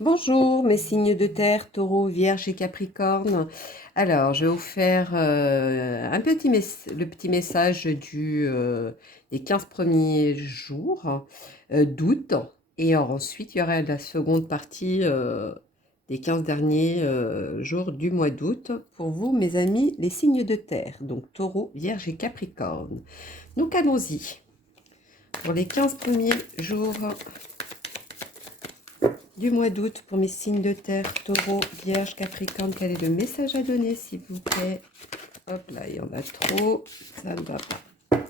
Bonjour mes signes de terre, taureau, vierge et capricorne. Alors, je vais vous faire le petit message des 15 premiers jours d'août. Et ensuite, il y aura la seconde partie des 15 derniers jours du mois d'août pour vous, mes amis, les signes de terre. Donc, taureau, vierge et capricorne. Donc, allons-y. Pour les 15 premiers jours du mois d'août pour mes signes de terre, taureau, vierge, capricorne, quel est le message à donner s'il vous plaît? Hop là, il y en a trop, ça ne va pas.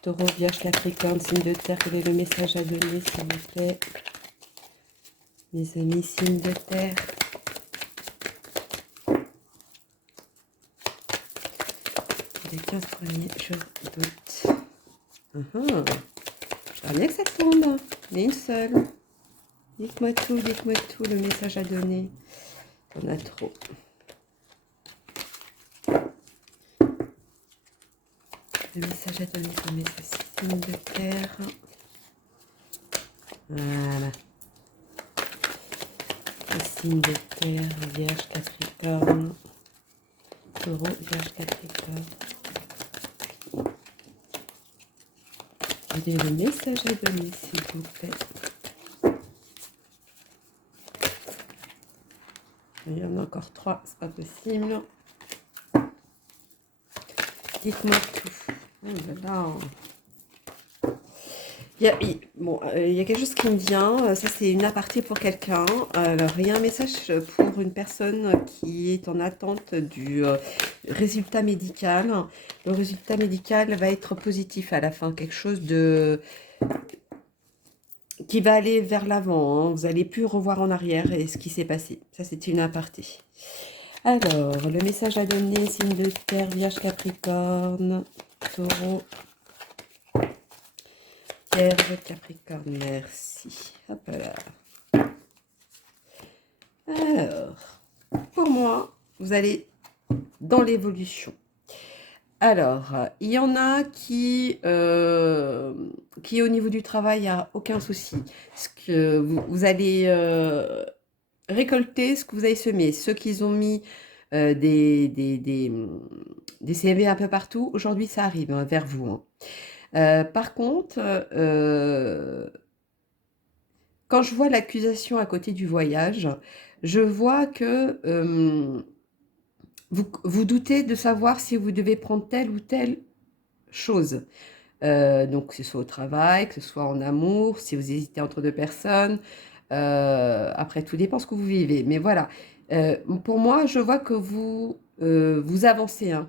Taureau, vierge, capricorne, signe de terre, quel est le message à donner s'il vous plaît? Mes amis, signes de terre. Pour les 15 premiers jours d'août. J'aimerais bien que ça tombe, mais une seule. Dites-moi tout, le message à donner. On a trop. Le message à donner pour mes signes de terre. Voilà. Les signes de terre, vierge, capricorne. Taureau, vierge, capricorne. Quel est le message à donner, s'il vous plaît? Il y en a encore 3, c'est pas possible. Dites-moi tout. Oh là là. Il y a quelque chose qui me vient. Ça, c'est une aparté pour quelqu'un. Alors, il y a un message pour une personne qui est en attente du résultat médical. Le résultat médical va être positif à la fin. Quelque chose de qui va aller vers l'avant. Vous n'allez plus revoir en arrière et ce qui s'est passé. Ça, c'est une aparté. Alors, le message à donner, signe de terre, vierge, capricorne, taureau, vierge, capricorne, merci. Hop là. Alors, pour moi, vous allez dans l'évolution. Alors, il y en a qui au niveau du travail, il n'y a aucun souci. Parce que vous allez récolter ce que vous avez semé. Ceux qui ont mis euh, des, des, des, des CV un peu partout, aujourd'hui ça arrive vers vous. Par contre, quand je vois l'accusation à côté du voyage, je vois que vous doutez de savoir si vous devez prendre telle ou telle chose. Donc, que ce soit au travail, que ce soit en amour, si vous hésitez entre deux personnes. Après, tout dépend ce que vous vivez. Mais voilà. Pour moi, je vois que vous avancez, hein.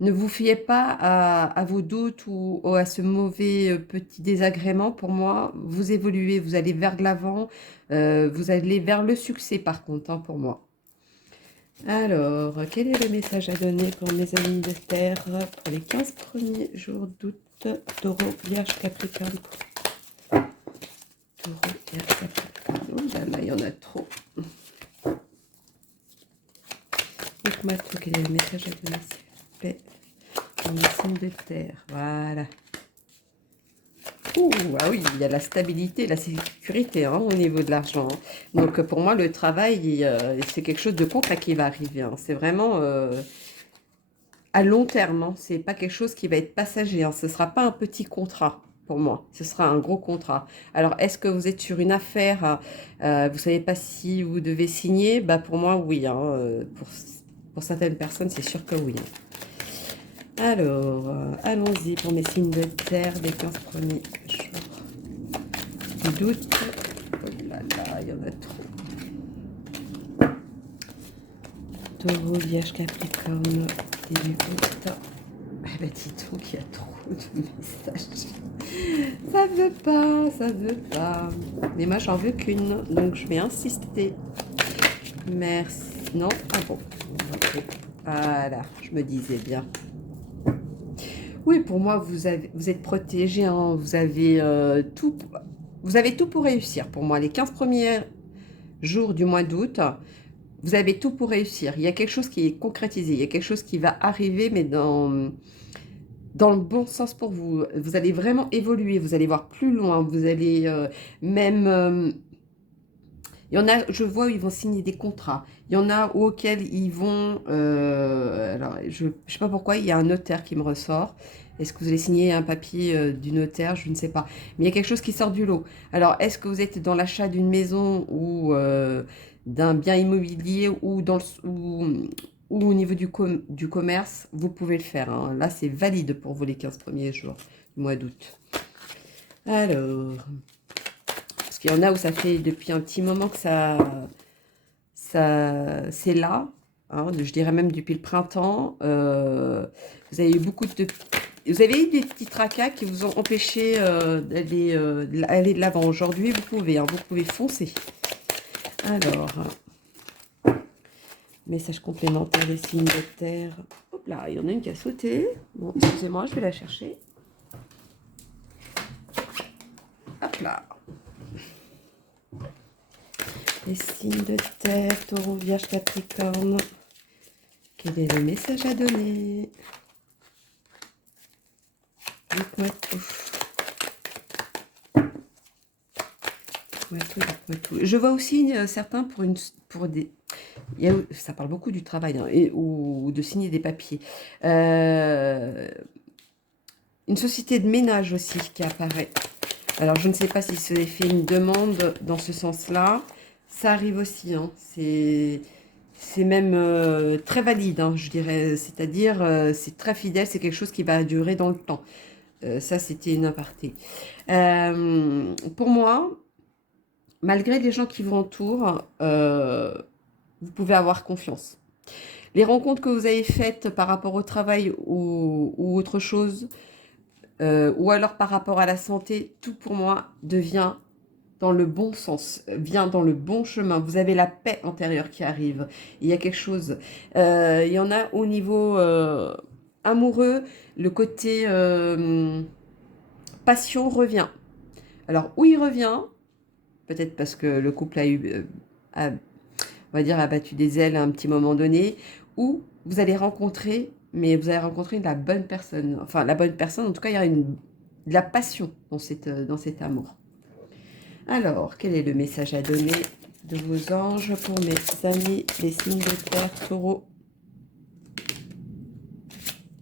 Ne vous fiez pas à vos doutes ou à ce mauvais petit désagrément. Pour moi, vous évoluez, vous allez vers de l'avant, vous allez vers le succès par contre, hein, pour moi. Alors, quel est le message à donner pour mes amis de terre pour les 15 premiers jours d'août? Taureau, vierge, capricorne. Taureau, vierge, capricorne. Oh là là, il y en a trop. Dites-moi tout, quel est le message à donner, s'il vous plaît, pour mes signes de terre. Voilà. Ouh, ah oui, il y a la stabilité, la sécurité, hein, au niveau de l'argent, hein. Donc pour moi, le travail, c'est quelque chose de concret qui va arriver, hein. C'est vraiment à long terme, hein. C'est pas quelque chose qui va être passager, hein. Ce sera pas un petit contrat pour moi. Ce sera un gros contrat. Alors, est-ce que vous êtes sur une affaire, vous savez pas si vous devez signer? Bah pour moi, oui, hein, pour certaines personnes, c'est sûr que oui, hein. Alors, allons-y pour mes signes de terre des 15 premiers jours du doute. Oh là là, il y en a trop. Taureau, vierge, capricorne, début août. Eh ben dis donc, il y a trop de messages. Ça veut pas, ça veut pas. Mais moi, j'en veux qu'une, donc je vais insister. Merci. Non, ah bon. Ok. Voilà, je me disais bien. Oui, pour moi, vous êtes protégé, hein. Vous avez tout pour réussir. Pour moi, les 15 premiers jours du mois d'août, vous avez tout pour réussir. Il y a quelque chose qui est concrétisé, il y a quelque chose qui va arriver, mais dans le bon sens pour vous. Vous allez vraiment évoluer, vous allez voir plus loin, vous allez même Il y en a, je vois, où ils vont signer des contrats. Il y en a auxquels ils vont... alors, je ne sais pas pourquoi, il y a un notaire qui me ressort. Est-ce que vous allez signer un papier du notaire? Je ne sais pas. Mais il y a quelque chose qui sort du lot. Alors, est-ce que vous êtes dans l'achat d'une maison ou d'un bien immobilier ou, ou au niveau du commerce? Vous pouvez le faire, hein. Là, c'est valide pour vous les 15 premiers jours du mois d'août. Alors... Parce qu'il y en a où ça fait depuis un petit moment que c'est là, hein, je dirais même depuis le printemps. Vous avez eu vous avez eu des petits tracas qui vous ont empêché d'aller de l'avant. Aujourd'hui, vous pouvez, hein, vous pouvez foncer. Alors, message complémentaire des signes de terre. Hop là, il y en a une qui a sauté. Bon, excusez-moi, je vais la chercher. Hop là. Les signes de terre, taureau, vierge, capricorne. Quel est le message à donner? Dites-moi tout. Dites-moi tout. Je vois aussi certains pour des... ça parle beaucoup du travail, hein, ou de signer des papiers. Une société de ménage aussi qui apparaît. Alors, je ne sais pas si c'est fait une demande dans ce sens-là. Ça arrive aussi, hein. C'est même très valide, hein, je dirais. C'est-à-dire, c'est très fidèle, c'est quelque chose qui va durer dans le temps. Ça, c'était une aparté. Pour moi, malgré les gens qui vous entourent, vous pouvez avoir confiance. Les rencontres que vous avez faites par rapport au travail ou autre chose, ou alors par rapport à la santé, tout pour moi devient dans le bon sens, vient dans le bon chemin. Vous avez la paix intérieure qui arrive. Il y a quelque chose. Il y en a au niveau amoureux, le côté passion revient. Alors, où il revient, peut-être parce que le couple a, on va dire, a battu des ailes à un petit moment donné, ou vous allez rencontrer, mais vous allez rencontrer la bonne personne. Enfin, la bonne personne, en tout cas, il y aura de la passion dans cet amour. Alors, quel est le message à donner de vos anges pour mes amis, les signes de terre, taureau,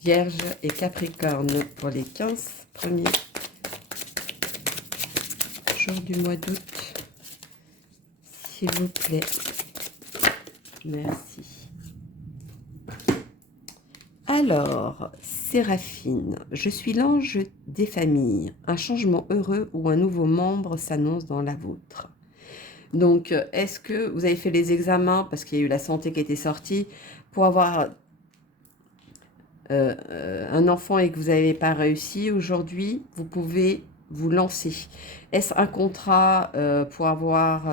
vierge et capricorne pour les 15 premiers jours du mois d'août? S'il vous plaît. Merci. Alors, Séraphine, je suis l'ange des familles. Un changement heureux ou un nouveau membre s'annonce dans la vôtre. Donc, est-ce que vous avez fait les examens, parce qu'il y a eu la santé qui était sortie, pour avoir un enfant et que vous n'avez pas réussi aujourd'hui, vous pouvez vous lancer. Est-ce un contrat pour avoir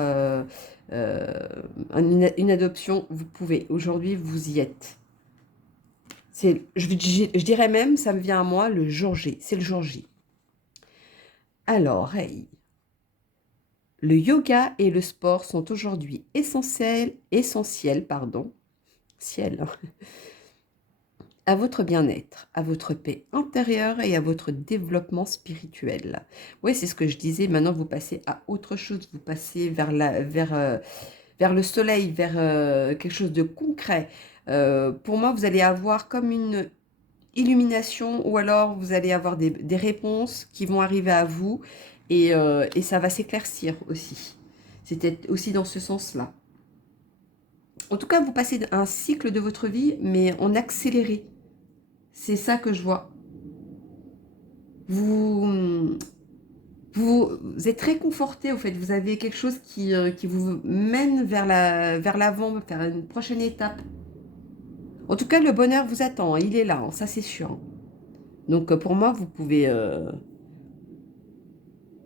une adoption? Vous pouvez. Aujourd'hui, vous y êtes. Je dirais même, ça me vient à moi, le jour J. C'est le jour J. Alors, hey. Le yoga et le sport sont aujourd'hui essentiels, à votre bien-être, à votre paix intérieure et à votre développement spirituel. Oui, c'est ce que je disais. Maintenant, vous passez à autre chose. Vous passez vers le soleil, vers quelque chose de concret. Pour moi, vous allez avoir comme une illumination ou alors vous allez avoir des réponses qui vont arriver à vous et ça va s'éclaircir aussi. C'était aussi dans ce sens-là. En tout cas, vous passez un cycle de votre vie, mais en accéléré. C'est ça que je vois. Vous êtes réconforté, au fait. Vous avez quelque chose qui vous mène vers l'avant, vers une prochaine étape. En tout cas, le bonheur vous attend, hein. Il est là, hein, ça c'est sûr. Donc pour moi, vous pouvez...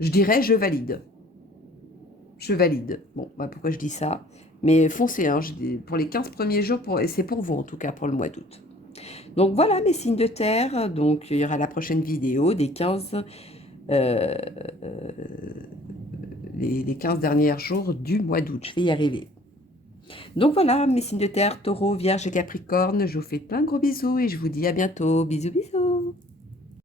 je dirais, je valide. Je valide. Bon, bah, pourquoi je dis ça? Mais foncez, hein, pour les 15 premiers jours, et c'est pour vous en tout cas, pour le mois d'août. Donc voilà mes signes de terre. Donc il y aura la prochaine vidéo des 15, les 15 derniers jours du mois d'août. Je vais y arriver. Donc voilà mes signes de terre, taureau, vierge et capricorne. Je vous fais plein de gros bisous et je vous dis à bientôt. Bisous, bisous.